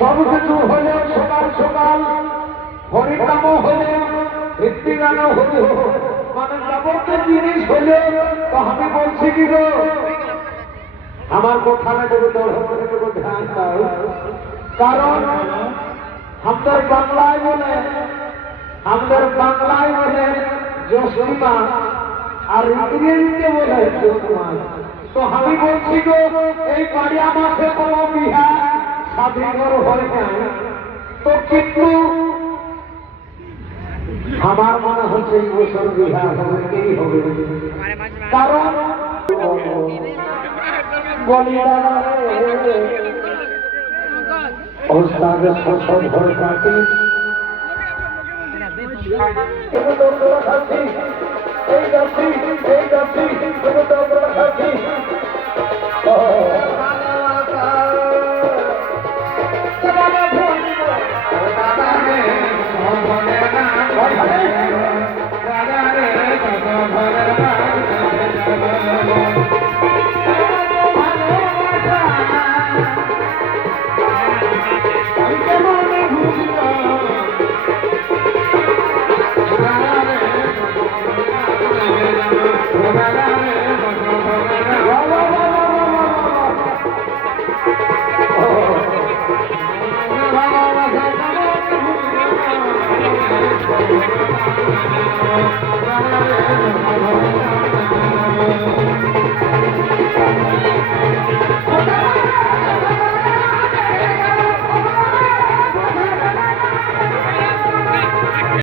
সবকিছু হলে সকাল সকাল হরিনাম হলে ভক্তি গান হলে মানে যাবতীয় জিনিস হলে তো আমি বলছি কি গো আমার কথা না দেবে ধ্যান দাও কারণ আমাদের বাংলায় বলে জ্যোষ্ঠিমা আর ইংরেজিতে বলে জ্যোৎস্না তো আমি বলছি গো এই পাড়িয়া মাসে কোনো বিহা স্বাধীনর হয় না তো কিন্তু আমার মনে হচ্ছে এই বছর বিহা হবেই হবে কারণ ওস্তাদের শ্বশুর ঘর কাটি এই যাচ্ছি